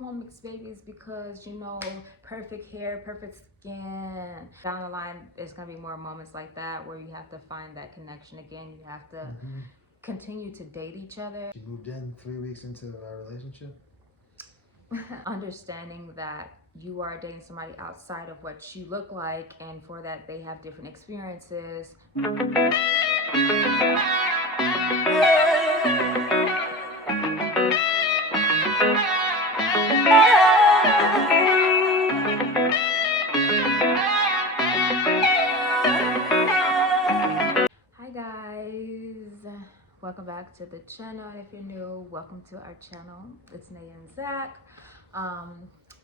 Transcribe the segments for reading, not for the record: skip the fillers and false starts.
want mixed babies because, you know, perfect hair, perfect skin. Down the line, there's going to be more moments like that where you have to find that connection again. You have to continue to date each other. She moved in 3 weeks into our relationship. Understanding that you are dating somebody outside of what you look like, and for that they have different experiences. Hi guys, welcome back to the channel. If you're new, welcome to our channel. It's Naya and Zach.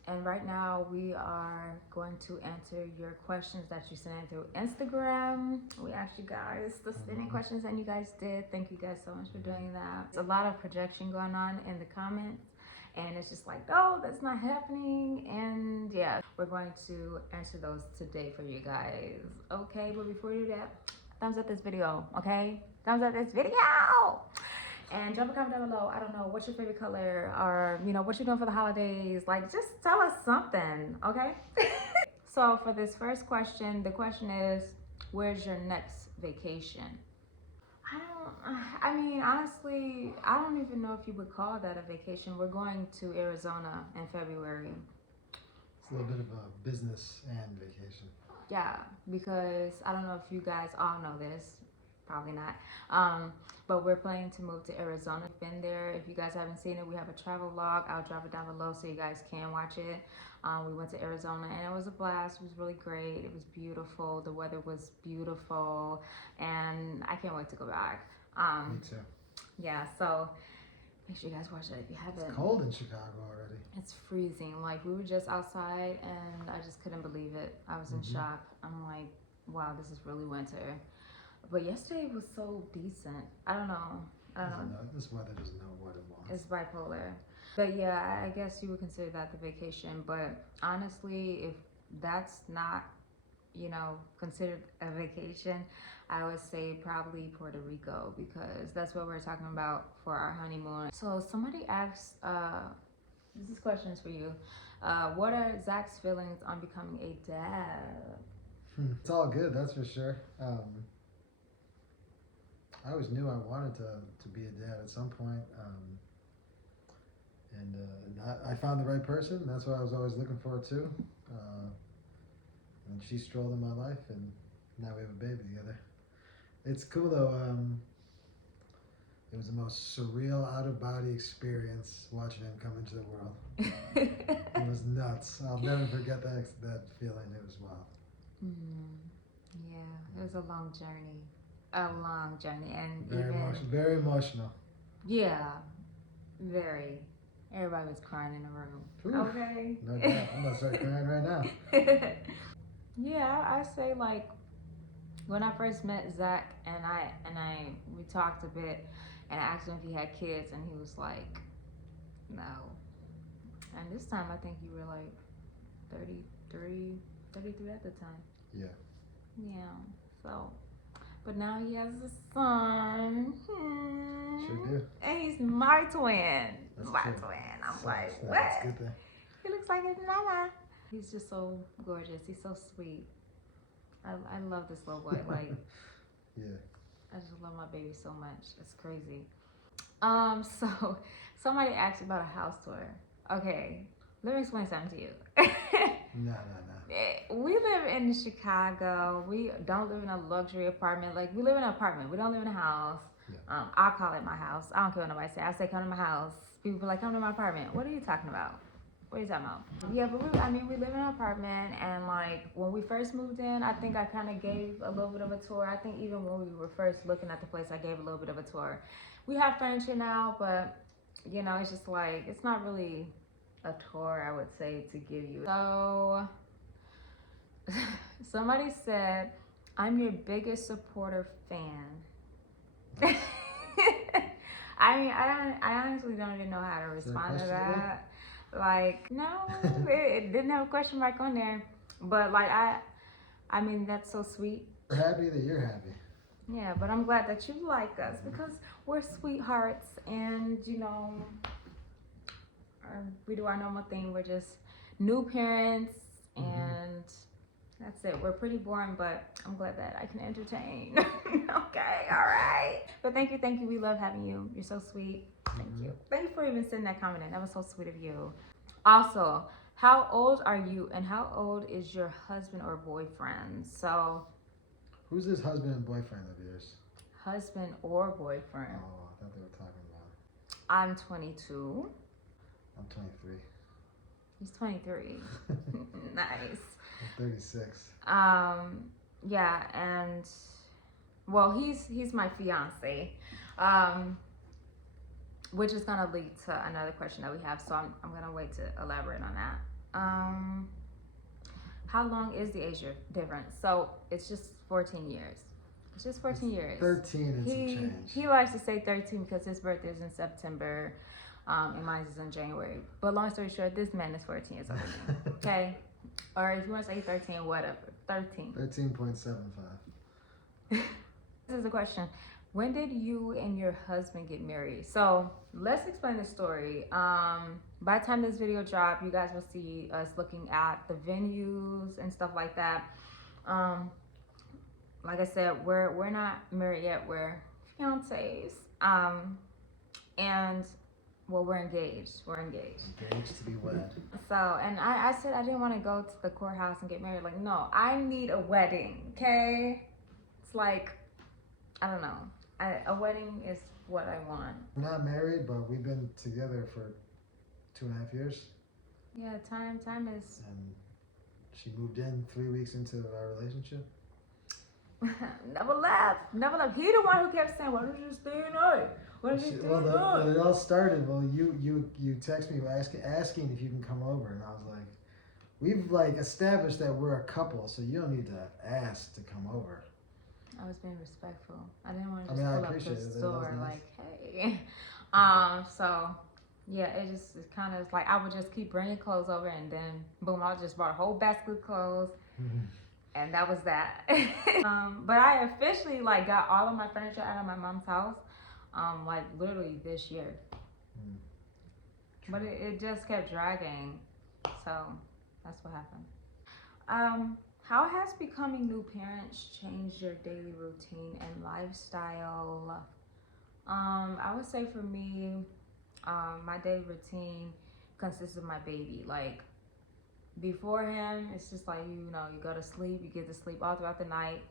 And right now we are going to answer your questions that you sent in through Instagram. We asked you guys to send in questions and you guys did. Thank you guys so much for doing that. There's a lot of projection going on in the comments, and it's just like, oh, that's not happening. And yeah, we're going to answer those today for you guys. Okay, but before we do that, thumbs up this video, okay? Thumbs up this video. And drop a comment down below. I don't know, what's your favorite color, or you know, what you're doing for the holidays. Like, just tell us something, okay? So for this question, the question is, where's your next vacation? I mean, honestly, I don't even know if you would call that a vacation. We're going to Arizona in February. It's a little bit of a business and vacation. Yeah, because I don't know if you guys all know this. Probably not. But we're planning to move to Arizona. We've been there. If you guys haven't seen it, we have a travel vlog. I'll drop it down below so you guys can watch it. We went to Arizona and it was a blast. It was really great. It was beautiful. The weather was beautiful, and I can't wait to go back. Me too. Yeah, so make sure you guys watch it if you haven't. It's cold in Chicago already. It's freezing. Like, we were just outside and I just couldn't believe it. I was in shock. I'm like, wow, this is really winter. But yesterday was so decent. I don't know. This weather doesn't know what it wants. It's bipolar. But yeah, I guess you would consider that the vacation. But honestly, if that's not, you know, considered a vacation, I would say probably Puerto Rico, because that's what we're talking about for our honeymoon. So somebody asked, this question is for you. What are Zach's feelings on becoming a dad? It's all good, that's for sure. I always knew I wanted to be a dad at some point, and I found the right person. That's what I was always looking for too. And she strolled in my life, and now we have a baby together. It's cool though. It was the most surreal, out-of-body experience watching him come into the world. It was nuts. I'll never forget that feeling. It was wild. Yeah, it was a long journey. And very emotional. Yeah, very. Everybody was crying in the room. Ooh, okay. No doubt. I'm gonna start crying right now. Yeah, I say, like, when I first met Zach and we talked a bit, and I asked him if he had kids, and he was like, no. And this time I think you were like 33 at the time. Yeah. Yeah. So, but now he has a son. Sure do. And he's my twin. That's my true. twin. I'm So, like, so what? that's a good thing. He looks like his mama. He's just so gorgeous. He's so sweet. I love this little boy. Like, yeah. I just love my baby so much. It's crazy. So somebody asked about a house tour. Okay, let me explain something to you. No. We live in Chicago. We don't live in a luxury apartment. Like, we live in an apartment. We don't live in a house. Yeah. I'll call it my house. I don't care what nobody say. I say, come to my house. People be like, come to my apartment. What are you talking about? What are you talking about? Yeah, but we live in an apartment, and like, when we first moved in, I think I kind of gave a little bit of a tour. I think even when we were first looking at the place, I gave a little bit of a tour. We have furniture now, but you know, it's just like, it's not really a tour, I would say, to give you. So somebody said, I'm your biggest supporter fan. I mean, I honestly don't even know how to respond to that. Like, no, it didn't have a question mark on there. But like, I mean, that's so sweet. We're happy that you're happy. Yeah, but I'm glad that you like us, because we're sweethearts, and you know, we do our normal thing. We're just new parents, and that's it. We're pretty boring, but I'm glad that I can entertain. Okay, all right. But thank you. We love having you. You're so sweet. Thank you. Thank you for even sending that comment in. That was so sweet of you. Also, how old are you, and how old is your husband or boyfriend? So, Who's this husband and boyfriend of yours? husband or boyfriend. Oh, I thought they were talking about. I'm 22. I'm 23. He's 23. Nice. I'm 36. Yeah, and well, he's my fiance, which is gonna lead to another question that we have. So I'm gonna wait to elaborate on that. How long is the age difference? So it's just 14 years. It's just 14 years. 13 and some change. He likes to say 13 because his birthday is in September, and mine is in January. But long story short, this man is 14 years older than me. Okay, or if you want to say 13, whatever. 13. 13.75. This is a question. When did you and your husband get married? So let's explain the story. By the time this video drops, you guys will see us looking at the venues and stuff like that. Like I said, we're not married yet. We're fiancés. And well, we're engaged. Engaged to be wed. So, and I said I didn't want to go to the courthouse and get married. Like, no, I need a wedding. Okay, it's like, I don't know. A wedding is what I want. We're not married, but we've been together for 2.5 years. Yeah, time is. And she moved in 3 weeks into our relationship. Never left. He the one who kept saying, "Why don't you stay night? Why don't you stay night?" It all started. Well, you text me asking if you can come over, and I was like, we've like established that we're a couple, so you don't need to ask to come over. I was being respectful. I didn't want to I just mean, I pull up to appreciate the it. That store was nice. like, hey. So yeah, it kind of like I would just keep bringing clothes over, and then boom, I just bought a whole basket of clothes. And that was that. But I officially like got all of my furniture out of my mom's house, like literally this year. But it just kept dragging, so that's what happened. How has becoming new parents changed your daily routine and lifestyle? I would say for me, my daily routine consists of my baby. Like, before him, it's just like, you go to sleep, you get to sleep all throughout the night,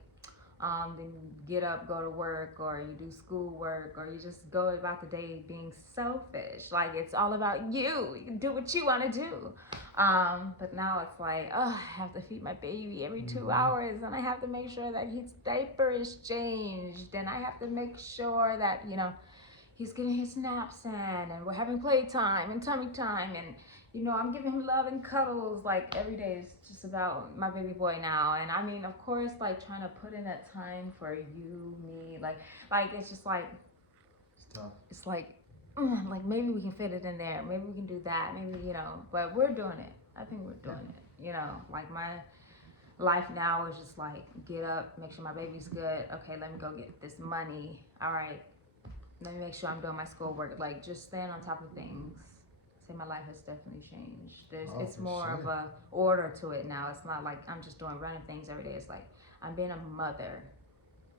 then you get up, go to work, or you do schoolwork, or you just go about the day being selfish. Like, it's all about you. You can do what you want to do. But now it's like, I have to feed my baby every 2 hours, and I have to make sure that his diaper is changed, and I have to make sure that, he's getting his naps in, and we're having playtime and tummy time, and I'm giving him love and cuddles. Like, every day is just about my baby boy now. And I mean, of course, like, trying to put in that time for you, me, like it's just like, It's tough. It's like maybe we can fit it in there. Maybe we can do that. Maybe, but we're doing it. I think we're doing it. Like, my life now is just like, get up, make sure my baby's good. Okay, let me go get this money. All right, let me make sure I'm doing my schoolwork. Like, just staying on top of things. My life has definitely changed. It's more of a order to it now. It's not like I'm just doing random things every day. It's like I'm being a mother.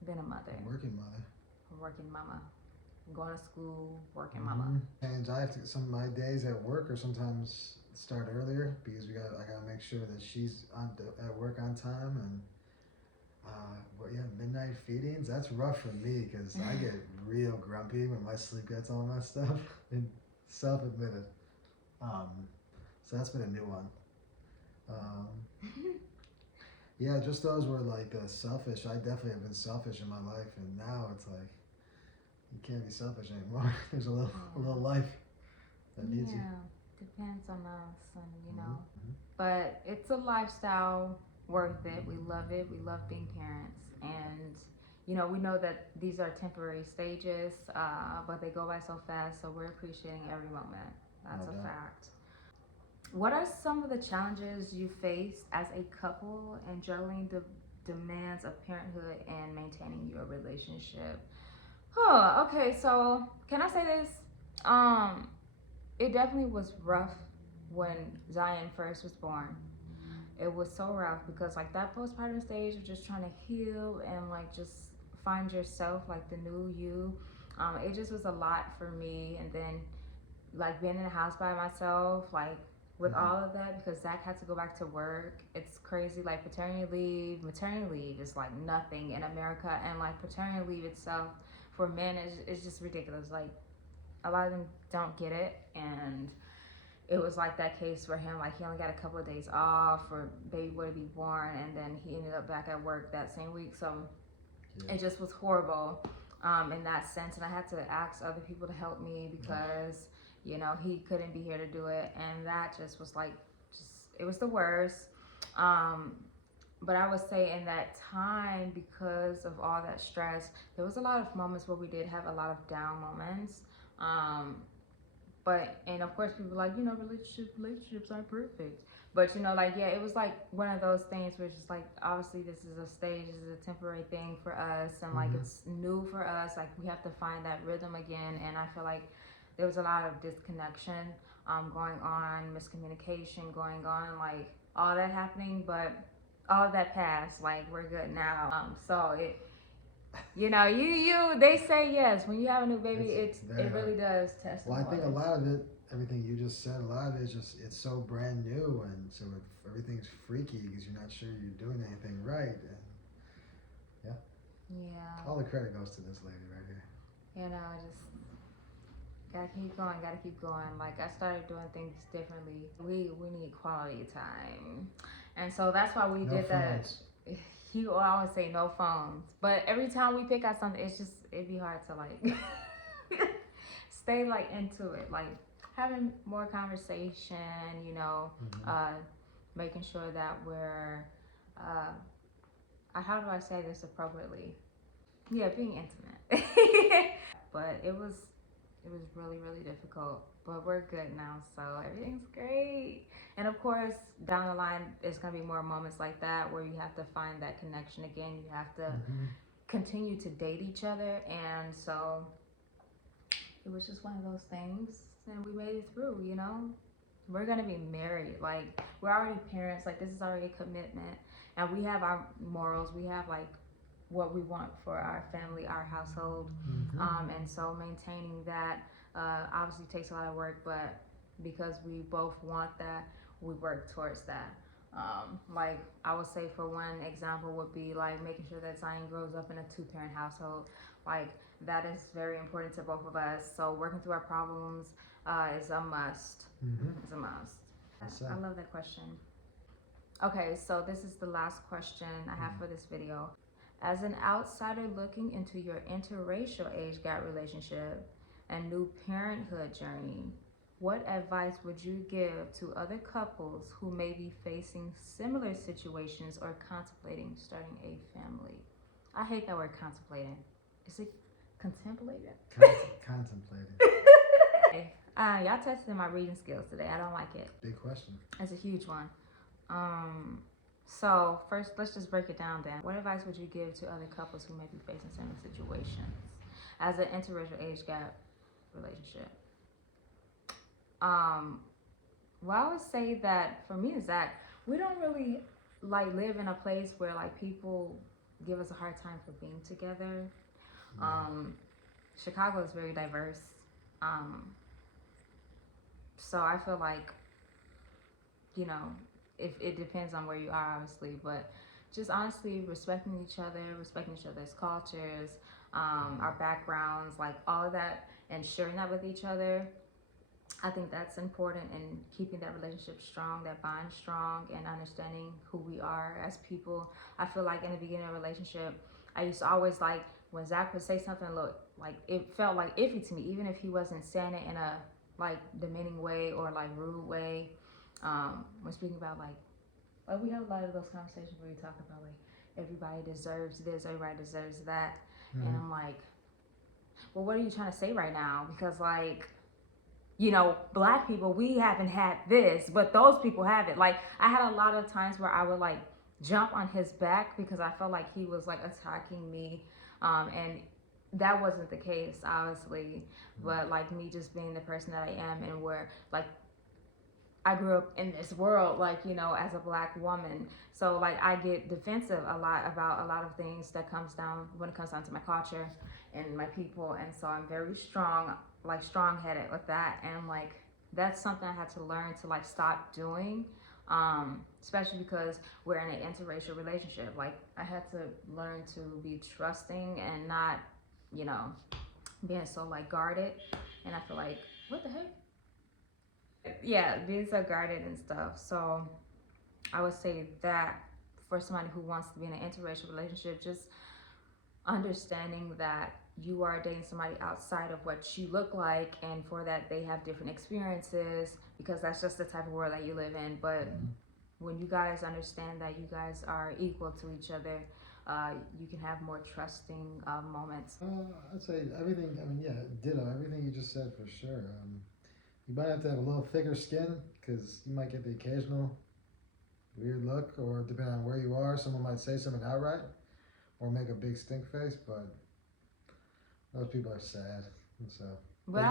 Working mother. A working mama. I'm going to school, working mama. And I have to, some of my days at work or sometimes start earlier because I gotta make sure that she's at work on time. And midnight feedings, that's rough for me because I get real grumpy when my sleep gets all messed up. And self-admitted. So that's been a new one. Yeah, just those were like the selfish. I definitely have been selfish in my life, and now it's like you can't be selfish anymore. There's a little life that needs you. Yeah, depends on us, and but it's a lifestyle worth it. We love it. We love being parents, and we know that these are temporary stages, but they go by so fast. So we're appreciating every moment. That's a fact. What are some of the challenges you face as a couple in juggling the demands of parenthood and maintaining your relationship? Okay, so can I say this? it definitely was rough when Zion first was born. It was so rough because like that postpartum stage of just trying to heal and like just find yourself, like the new you. It just was a lot for me. And then like being in the house by myself, like with all of that, because Zach had to go back to work. It's crazy. Like maternity leave is like nothing in America, and like paternity leave itself for men is just ridiculous. Like a lot of them don't get it, and it was like that case for him. Like he only got a couple of days off for baby boy to be born, and then he ended up back at work that same week. So it just was horrible in that sense, and I had to ask other people to help me because you know he couldn't be here to do it, and that just was like it was the worst. But I would say in that time, because of all that stress, there was a lot of moments where we did have a lot of down moments. And of course people are like, you know, relationships aren't perfect. But you know, like, yeah, it was like one of those things where it's just like, obviously this is a stage, this is a temporary thing for us, and like it's new for us. Like we have to find that rhythm again. And I feel like there was a lot of disconnection going on, miscommunication going on, like all that happening, but all of that passed. Like we're good now. So it, you know, they say yes when you have a new baby. It really does test. Well, I think a lot of it, everything you just said, a lot of it is just it's so brand new, and so everything's freaky because you're not sure you're doing anything right. And yeah, all the credit goes to this lady right here. You know, just gotta keep going. Like I started doing things differently. We need quality time, and so that's why we did that. He will always say no phones, but every time we pick out something, it'd be hard to like stay like into it, like having more conversation, you know, making sure that we're how do I say this appropriately? Yeah, being intimate. But it was really, really difficult, but we're good now, so everything's great. And of course, down the line, there's gonna be more moments like that where you have to find that connection again. You have to continue to date each other, and so it was just one of those things, and we made it through. You know, we're gonna be married. Like we're already parents. Like this is already a commitment, and we have our morals. We have like what we want for our family, our household, and so maintaining that obviously takes a lot of work, but because we both want that, we work towards that. Like I would say, for one example would be like making sure that Zion grows up in a 2-parent household. Like that is very important to both of us. So working through our problems is a must. It's a must. I love that question. Okay, so this is the last question I have for this video. As an outsider looking into your interracial age gap relationship and new parenthood journey, what advice would you give to other couples who may be facing similar situations or contemplating starting a family? I hate that word contemplating. Is it contemplating? Contemplating. Y'all tested my reading skills today. I don't like it. Big question. It's a huge one. So first, let's just break it down then. What advice would you give to other couples who may be facing similar situations as an interracial age gap relationship? Well, I would say that for me and Zach, we don't really like live in a place where like people give us a hard time for being together. Chicago is very diverse. So I feel like, you know, if it depends on where you are, obviously, but just honestly respecting each other's cultures, our backgrounds, like all of that, and sharing that with each other. I think that's important in keeping that relationship strong, that bond strong, and understanding who we are as people. I feel like in the beginning of a relationship, I used to always like when Zach would say something, look, like it felt like iffy to me, even if he wasn't saying it in a like demeaning way or like rude way. When speaking about like we have a lot of those conversations where we talk about like everybody deserves this, everybody deserves that, and I'm like, well, what are you trying to say right now? Because like, you know, Black people, we haven't had this, but those people have it. Like I had a lot of times where I would like jump on his back because I felt like he was like attacking me, and that wasn't the case, obviously. But like me just being the person that I am, and where like I grew up in this world, like, you know, as a black woman. So like I get defensive a lot about a lot of things that comes down when it comes down to my culture and my people. And so I'm very strong, like strong headed with that. And like that's something I had to learn to like stop doing. Especially because we're in an interracial relationship. Like I had to learn to be trusting and not, you know, being so like guarded. And I feel like, what the heck? Yeah, being so guarded and stuff. So I would say that for somebody who wants to be in an interracial relationship, just understanding that you are dating somebody outside of what you look like, and for that they have different experiences, because that's just the type of world that you live in. But when you guys understand that you guys are equal to each other, you can have more trusting moments. I'd say everything. I mean, yeah, ditto. Everything you just said for sure. You might have to have a little thicker skin because you might get the occasional weird look, or depending on where you are, someone might say something outright or make a big stink face. But those people are sad, and so. But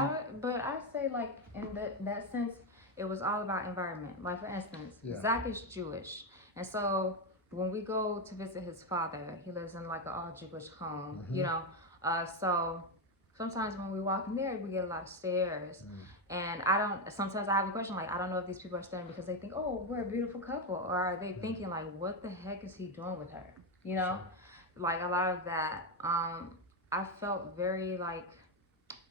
I say like in that sense, it was all about environment. Like for instance, Zach is Jewish, and so when we go to visit his father, he lives in like an all Jewish home, you know. So sometimes when we walk in there, we get a lot of stares, and sometimes I have a question like, I don't know if these people are staring because they think, oh, we're a beautiful couple, or are they thinking like, what the heck is he doing with her, you know? Like a lot of that. I felt very like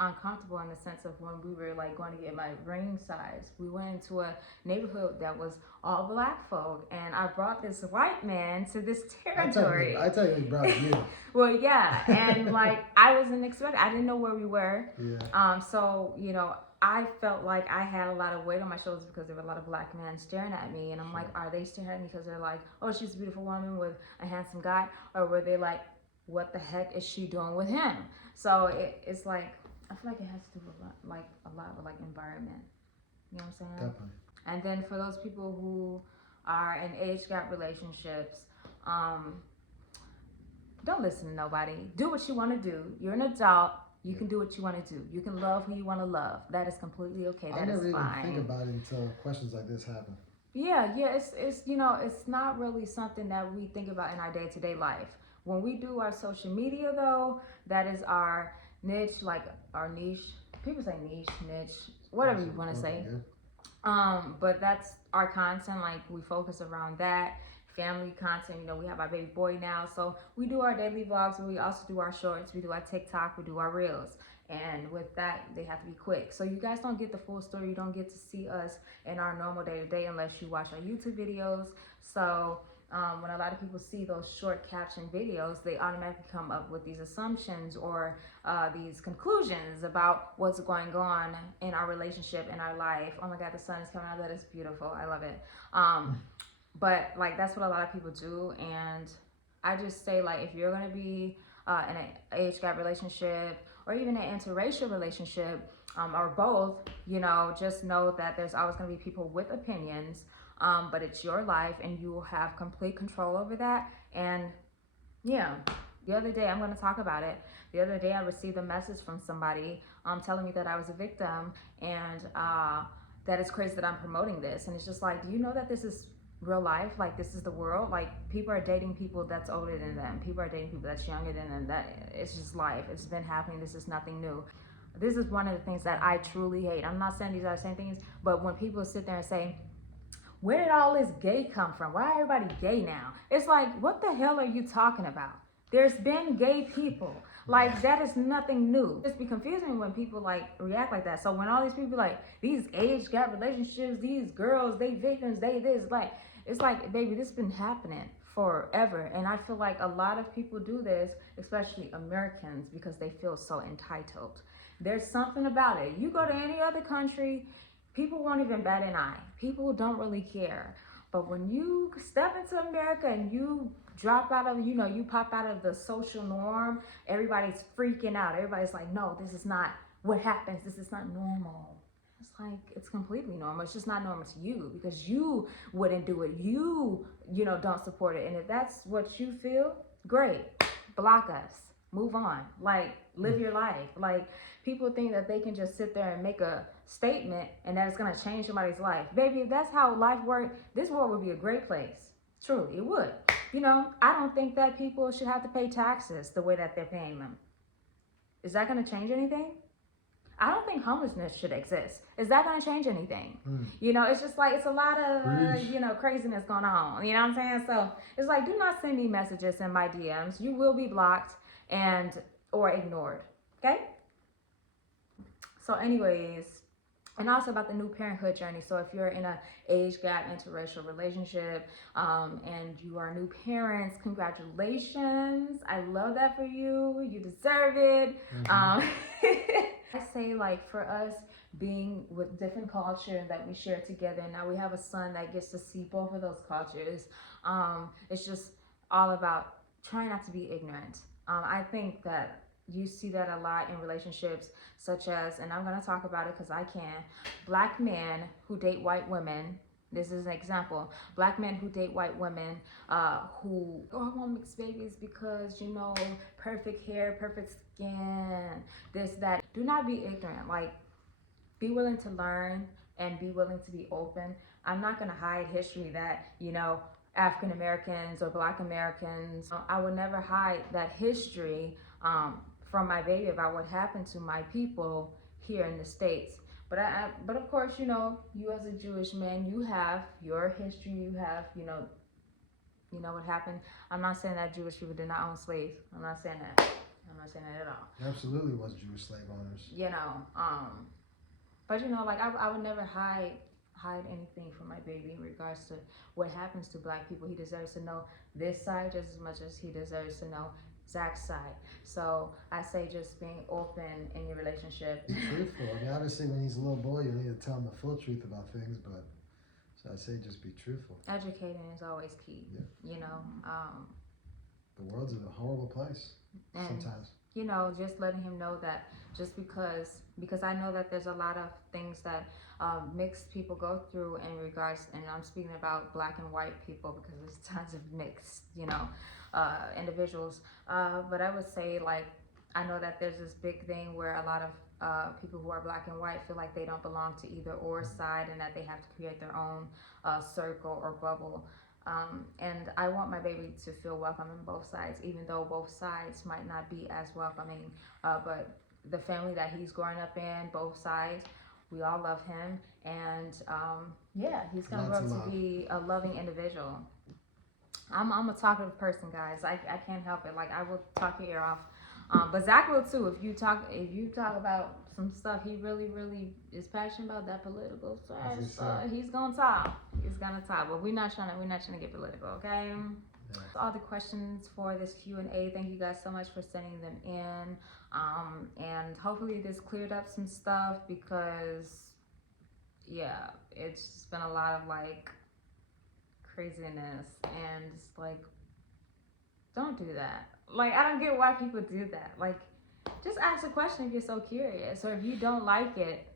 uncomfortable in the sense of when we were like going to get my ring size. We went into a neighborhood that was all black folk, and I brought this white man to this territory. I tell you, he brought you. Well, yeah, and like I wasn't expecting. I didn't know where we were. Yeah. So you know, I felt like I had a lot of weight on my shoulders because there were a lot of black men staring at me, and I'm like, are they staring at me because they're like, oh, she's a beautiful woman with a handsome guy, or were they like, what the heck is she doing with him? So it's like, I feel like it has to do with a lot with like environment. You know what I'm saying? Definitely. And then for those people who are in age gap relationships, don't listen to nobody. Do what you want to do. You're an adult. You can do what you want to do. You can love who you want to love. That is completely okay. That is fine. I never even think about it until questions like this happen. Yeah. It's you know, it's not really something that we think about in our day-to-day life. When we do our social media though, that is our niche, like our niche. People say niche, whatever you want to say. But that's our content. Like we focus around that. Family content, you know, we have our baby boy now, so we do our daily vlogs, but we also do our shorts, we do our TikTok, we do our reels, and with that they have to be quick, so you guys don't get the full story. You don't get to see us in our normal day-to-day unless you watch our YouTube videos. So when a lot of people see those short caption videos, they automatically come up with these assumptions or these conclusions about what's going on in our relationship, in our life. Oh my god, the sun is coming out. That is beautiful. I love it. But like that's what a lot of people do, and I just say like if you're gonna be in an age gap relationship or even an interracial relationship, or both, you know, just know that there's always gonna be people with opinions, but it's your life and you will have complete control over that. And yeah, the other day, I'm gonna talk about it. The other day I received a message from somebody telling me that I was a victim, and that it's crazy that I'm promoting this. And it's just like, do you know that this is real life? Like this is the world. Like people are dating people that's older than them. People are dating people that's younger than them. That it's just life. It's been happening. This is nothing new. This is one of the things that I truly hate. I'm not saying these are the same things, but when people sit there and say, where did all this gay come from? Why are everybody gay now? It's like, what the hell are you talking about? There's been gay people. Like that is nothing new. It's be confusing when people like react like that. So when all these people like these age gap relationships, these girls, they victims, they this, like it's like, baby, this has been happening forever. And I feel like a lot of people do this, especially Americans, because they feel so entitled. There's something about it. You go to any other country, people won't even bat an eye. People don't really care. But when you step into America and you drop out of, you know, you pop out of the social norm, everybody's freaking out. Everybody's like, no, this is not what happens. This is not normal. It's like, it's completely normal. It's just not normal to you because you wouldn't do it. You know, don't support it. And if that's what you feel, great. Block us. move on. Like, live your life. Like, people think that they can just sit there and make a statement and that it's going to change somebody's life. Baby, if that's how life works, this world would be a great place. Truly, it would. You know, I don't think that people should have to pay taxes the way that they're paying them. Is that going to change anything? I don't think homelessness should exist. Is that going to change anything? You know, it's just like, it's a lot of, you know, craziness going on. You know what I'm saying? So it's like, do not send me messages in my DMs. You will be blocked and or ignored. Okay? So anyways, and also about the new parenthood journey. So if you're in a age gap interracial relationship and you are new parents, congratulations. I love that for you. You deserve it. I say, like, for us being with different cultures that we share together, now we have a son that gets to see both of those cultures. It's just all about trying not to be ignorant. I think that you see that a lot in relationships, such as, and I'm going to talk about it because I can, black men who date white women. This is an example. Black men who date white women who, oh, I want mixed babies because, you know, perfect hair, perfect skin, this, that. Do not be ignorant. Like, be willing to learn and be willing to be open. I'm not going to hide history that, you know, African Americans or Black Americans, I would never hide that history from my baby about what happened to my people here in the States. But of course, you know, you as a Jewish man, you have your history, you have, you know what happened. I'm not saying that Jewish people did not own slaves. I'm not saying that. I'm not saying that at all. There absolutely was Jewish slave owners. You know, but you know, like, I would never hide anything from my baby in regards to what happens to Black people. He deserves to know this side just as much as he deserves to know Zach's side. So I say just being open in your relationship. Be truthful. I mean, obviously, when he's a little boy, you need to tell him the full truth about things, but so I say just be truthful. Educating is always key. Yeah. You know, the world's a horrible place sometimes. You know, just letting him know that just because I know that there's a lot of things that mixed people go through in regards, and I'm speaking about Black and white people because there's tons of mixed, you know, individuals. But I would say, like, I know that there's this big thing where a lot of people who are Black and white feel like they don't belong to either or side and that they have to create their own circle or bubble. And I want my baby to feel welcome on both sides, even though both sides might not be as welcoming. But the family that he's growing up in, both sides, we all love him. And yeah, he's going to grow up to be a loving individual. I'm a talkative person, guys. I can't help it. Like, I will talk your ear off. But Zach will too. If you talk about some stuff he really, really is passionate about, that political stuff, he's gonna talk. He's gonna talk. But we're not trying to get political, okay? Yeah. All the questions for this Q&A. Thank you guys so much for sending them in. And hopefully this cleared up some stuff because, yeah, it's just been a lot of, like, craziness, and it's like, don't do that. Like, I don't get why people do that. Like, just ask a question if you're so curious, or if you don't like it,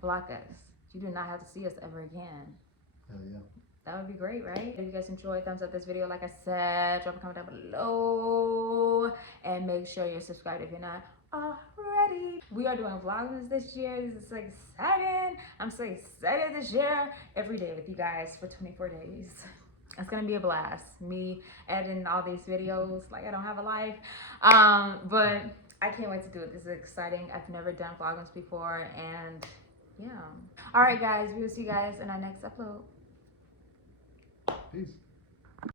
block us. You do not have to see us ever again. Hell yeah. That would be great, right? If you guys enjoyed, thumbs up this video. Like I said, drop a comment down below, and make sure you're subscribed if you're not already. We are doing vlogs this year. This is so exciting. I'm so excited this year. Every day with you guys for 24 days. It's gonna be a blast. Me editing all these videos like I don't have a life. But I can't wait to do it. This is exciting. I've never done vlogs before, and yeah. All right, guys. We will see you guys in our next upload. Peace.